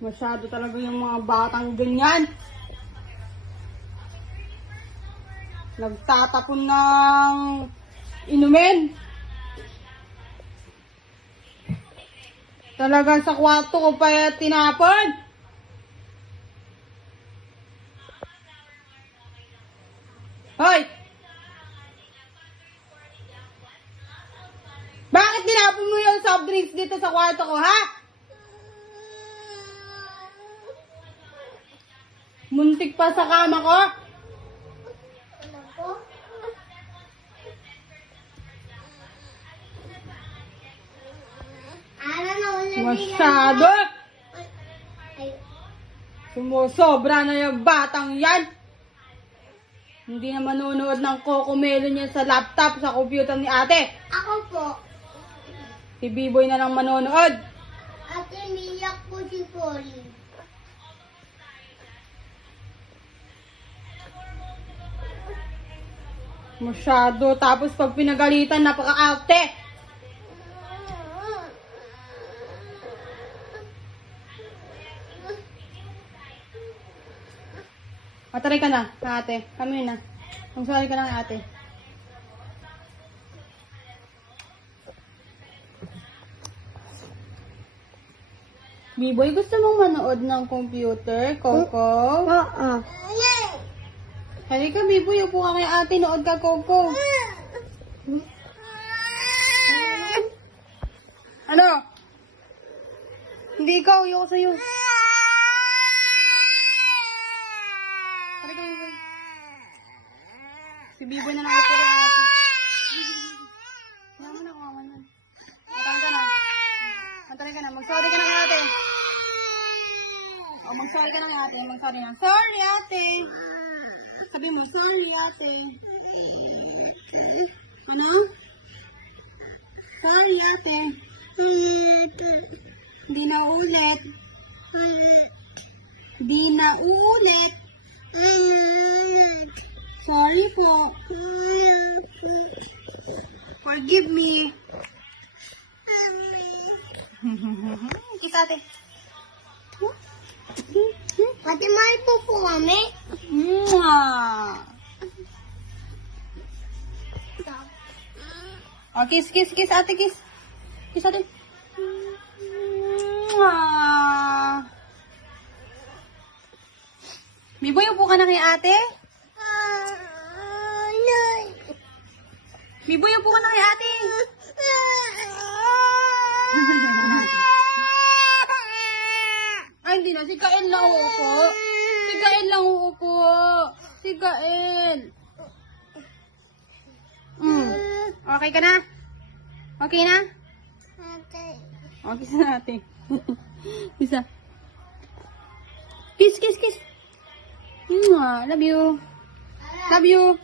Masyado talaga yung mga batang ganyan. Nagtatapon ng inumin. Talaga sa kwarto ko pa tinapon. Hoy! Bakit tinapon mo yung soft drinks dito sa kwarto ko, ha? Muntik pa sa kama ko. Masyado! Sumusobra na yung batang yan. Hindi na manonood ng Cocomelon niya sa laptop, sa computer ni ate. Ako po. Si B-Boy na lang manonood. Ate, miyak po si Cory. Masyado. Tapos pag pinagalitan, napaka-arte. Mataray ka na, ate. Kami na. Magsorry ka na, ate. B-Boy, gusto mong manood ng computer, Coco? Oo. Halika, B-Boy. Upo ka kay ate. Nood ka, Coco. Ano? Hindi ikaw. Ayoko sa'yo. Halika, B-Boy. Si B-Boy na nakapuro kay ate. Kaya mo na, kawawan na. Matang ka na. Matang ka na. Mag-sorry ka na kay ate. O, mag-sorry ka na kay ate. Mag-sorry na. Sorry, ate. Sabi mo, sorry, ate. Ano? Sorry, ate. Hindi na ulit. Hindi na ulit. Sorry po. Forgive me. Kiss ate. Ate, mahal po kami. Mwah! Oh, kiss, kiss, kiss, ate, kiss. Kiss, ate. Mwah! Biboy, upo ka na kay ate? Biboy, upo ka na kay ate? Ay, hindi na. Si Kael lang uupo. Si Kael lang uupo. Si Kael. Okay ka na? Okay na? Okay na natin. Isa. Kiss, kiss, kiss. Love you. Love you.